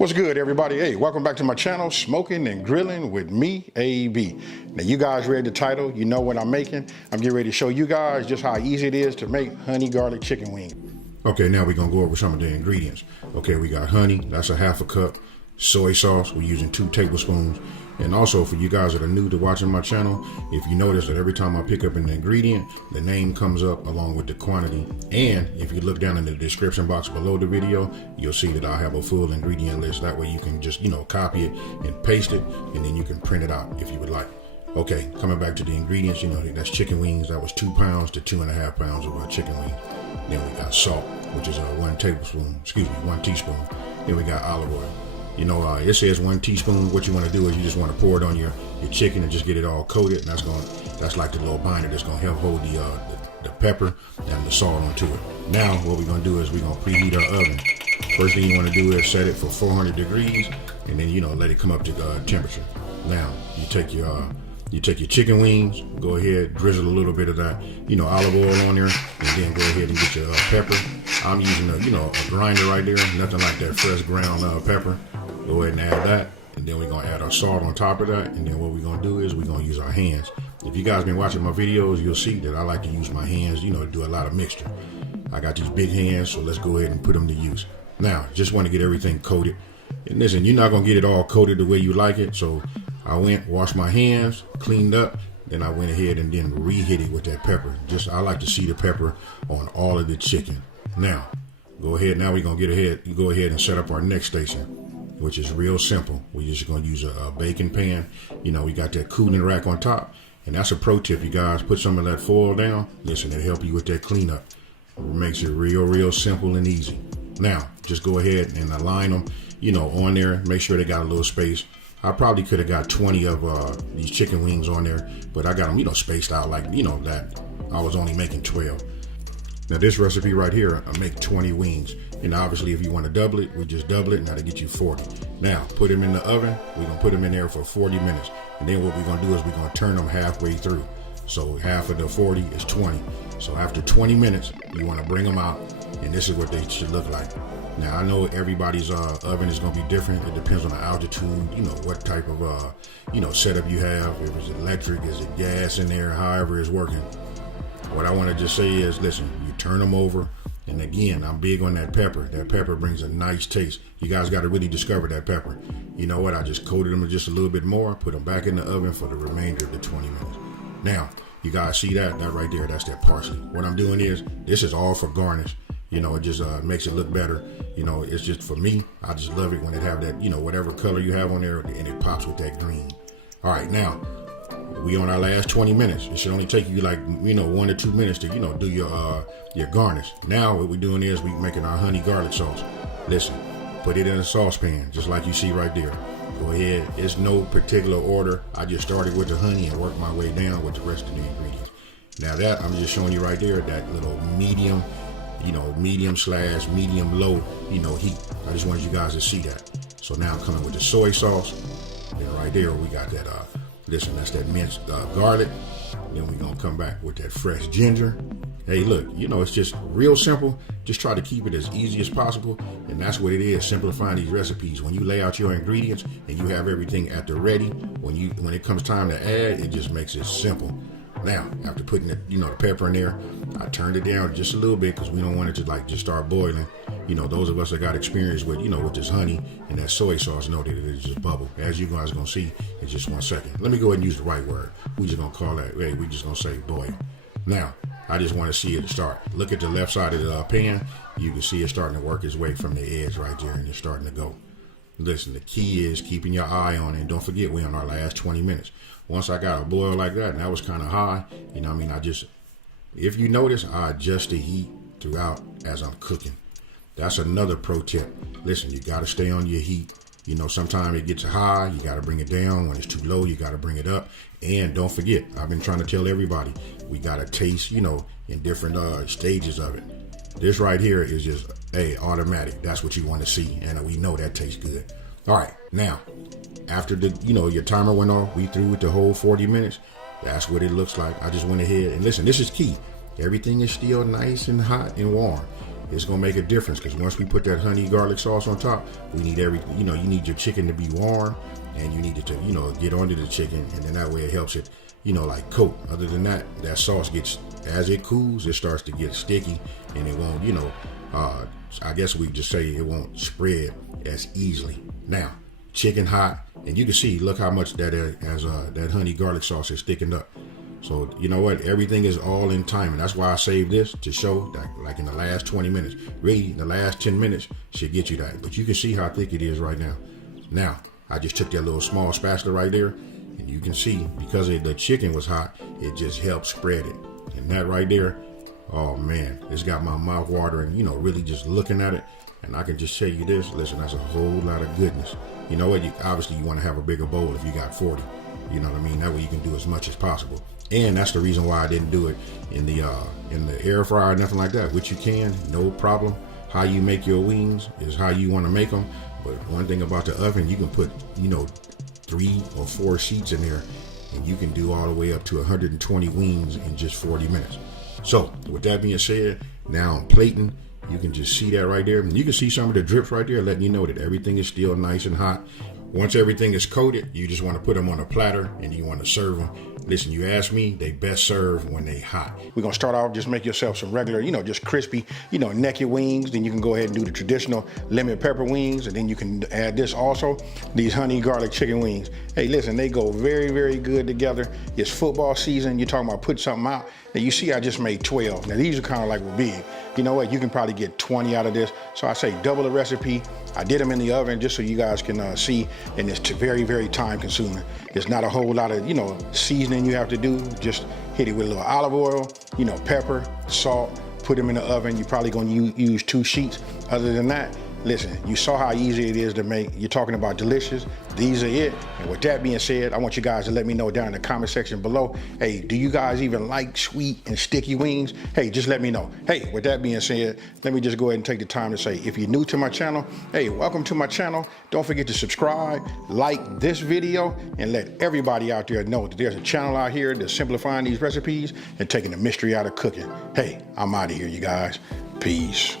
What's good, everybody? Hey, welcome back to my channel, Smoking and Grilling with me, AB. Now, you guys read the title, you know what I'm making. I'm getting ready to show you guys just how easy it is to make honey garlic chicken wings. Okay, now we're gonna go over some of the ingredients. Okay, we got honey, that's a half a cup. Soy sauce, we're using 2 tablespoons. And also, for you guys that are new to watching my channel, if you notice that every time I pick up an ingredient, the name comes up along with the quantity. And if you look down in the description box below the video, you'll see that I have a full ingredient list. That way you can just, copy it and paste it, and then you can print it out if you would like. Okay, coming back to the ingredients, that's chicken wings. That was 2 pounds to 2.5 pounds of chicken wings. Then we got salt, which is 1 teaspoon. Then we got olive oil. It says 1 teaspoon. What you want to do is you just want to pour it on your chicken and just get it all coated. And that's like the little binder that's going to help hold the pepper and the salt onto it. Now what we're going to do is we're going to preheat our oven. First thing you want to do is set it for 400 degrees and then let it come up to temperature. Now you take your chicken wings, go ahead, drizzle a little bit of that olive oil on there, and then go ahead and get your pepper. I'm using a grinder right there, nothing like that fresh ground pepper. Go ahead and add that, and then we're gonna add our salt on top of that, and then what we're gonna do is we're gonna use our hands. If you guys been watching my videos, you'll see that I like to use my hands, to do a lot of mixture. I got these big hands, so let's go ahead and put them to use. Now, just want to get everything coated. And listen, you're not gonna get it all coated the way you like it, so I went, washed my hands, cleaned up, then I went ahead and then re-hit it with that pepper. I like to see the pepper on all of the chicken. Now, go ahead, now we're gonna go ahead and set up our next station, which is real simple. We're just gonna use a baking pan. We got that cooling rack on top, and that's a pro tip, you guys. Put some of that foil down. Listen, it'll help you with that cleanup. It makes it real simple and easy. Now, just go ahead and align them, on there. Make sure they got a little space. I probably could have got 20 of these chicken wings on there, but I got them, spaced out like, that I was only making 12. Now this recipe right here, I make 20 wings. And obviously if you want to double it, we just double it, and that'll get you 40. Now, put them in the oven. We're going to put them in there for 40 minutes. And then what we're going to do is we're going to turn them halfway through. So half of the 40 is 20. So after 20 minutes, you want to bring them out, and this is what they should look like. Now, I know everybody's oven is going to be different. It depends on the altitude, what type of, setup you have. If it's electric, is it gas in there, however it's working. What I want to just say is, listen, you turn them over. And again, I'm big on that pepper. That pepper brings a nice taste. You guys got to really discover that pepper. You know what? I just coated them just a little bit more, put them back in the oven for the remainder of the 20 minutes. Now, you guys see that right there, that's that parsley. What I'm doing is, this is all for garnish. It just makes it look better. It's just for me. I just love it when it have that, whatever color you have on there, and it pops with that green. All right, now we on our last 20 minutes. It should only take you like 1 to 2 minutes to do your garnish. Now what we're doing is we're making our honey garlic sauce. Listen, put it in a saucepan just like you see right there. Go ahead. It's no particular order. I just started with the honey and worked my way down with the rest of the ingredients. Now that I'm just showing you right there, that little medium, medium/medium low, heat. I just wanted you guys to see that. So now I'm coming with the soy sauce. Then right there we got that listen, that's that minced garlic. Then we're gonna come back with that fresh ginger. Hey, look, it's just real simple. Just try to keep it as easy as possible, and that's what it is, simplifying these recipes. When you lay out your ingredients and you have everything at the ready, when it comes time to add, it just makes it simple. Now, after putting the pepper in there, I turned it down just a little bit because we don't want it to just start boiling. Those of us that got experience with, with this honey and that soy sauce know that it just bubble. As you guys gonna see in just 1 second. Let me go ahead and use the right word. We just gonna call that, we just gonna say boil. Now, I just want to see it start. Look at the left side of the pan. You can see it starting to work its way from the edge right there, and it's starting to go. Listen, the key is keeping your eye on it. And don't forget, we're on our last 20 minutes. Once I got a boil like that, and that was kind of high, if you notice, I adjust the heat throughout as I'm cooking. That's another pro tip. Listen, you got to stay on your heat. Sometimes it gets high, you got to bring it down. When it's too low, you got to bring it up. And don't forget, I've been trying to tell everybody, we got to taste, in different stages of it. This right here is just, automatic. That's what you want to see. And we know that tastes good. All right, now, after your timer went off, we threw it the whole 40 minutes. That's what it looks like. I just went ahead and listen, this is key. Everything is still nice and hot and warm. it's gonna make a difference, because once we put that honey garlic sauce on top, we need you need your chicken to be warm, and you need it to, get onto the chicken, and then that way it helps it, like coat. Other than that, that sauce gets, as it cools, it starts to get sticky, and it won't, I guess we just say it won't spread as easily. Now, chicken hot, and you can see, look how much that that honey garlic sauce is thickened up. So you know what? Everything is all in timing. That's why I saved this to show that, like in the last 20 minutes, really the last 10 minutes should get you that. But you can see how thick it is right now. Now, I just took that little small spatula right there, and you can see, because the chicken was hot, it just helped spread it. And that right there, oh man, it's got my mouth watering, really just looking at it. And I can just tell you this, listen, that's a whole lot of goodness. You know what? Obviously you want to have a bigger bowl if you got 40. You know what I mean? That way you can do as much as possible. And that's the reason why I didn't do it in the air fryer or nothing like that, which you can, no problem. How you make your wings is how you want to make them. But one thing about the oven, you can put, 3 or 4 sheets in there, and you can do all the way up to 120 wings in just 40 minutes. So with that being said, now I'm plating. You can just see that right there. And you can see some of the drips right there, letting you know that everything is still nice and hot. Once everything is coated, you just want to put them on a platter and you want to serve them. Listen, you ask me, they best serve when they hot. We're going to start off, just make yourself some regular, just crispy, naked wings. Then you can go ahead and do the traditional lemon pepper wings. And then you can add this also, these honey garlic chicken wings. Hey, listen, they go very, very good together. It's football season. You're talking about putting something out. Now you see I just made 12. Now these are kind of like big. You know what, you can probably get 20 out of this. So I say double the recipe. I did them in the oven just so you guys can see, and it's very, very time consuming. There's not a whole lot of, seasoning you have to do. Just hit it with a little olive oil, pepper, salt, put them in the oven. You're probably gonna use 2 sheets. Other than that, listen, you saw how easy it is to make. You're talking about delicious. These are it. And with that being said, I want you guys to let me know down in the comment section below. Hey, do you guys even like sweet and sticky wings? Hey, just let me know. Hey, with that being said, let me just go ahead and take the time to say, if you're new to my channel, hey, welcome to my channel. Don't forget to subscribe, like this video, and let everybody out there know that there's a channel out here that's simplifying these recipes and taking the mystery out of cooking. Hey, I'm out of here, you guys. Peace.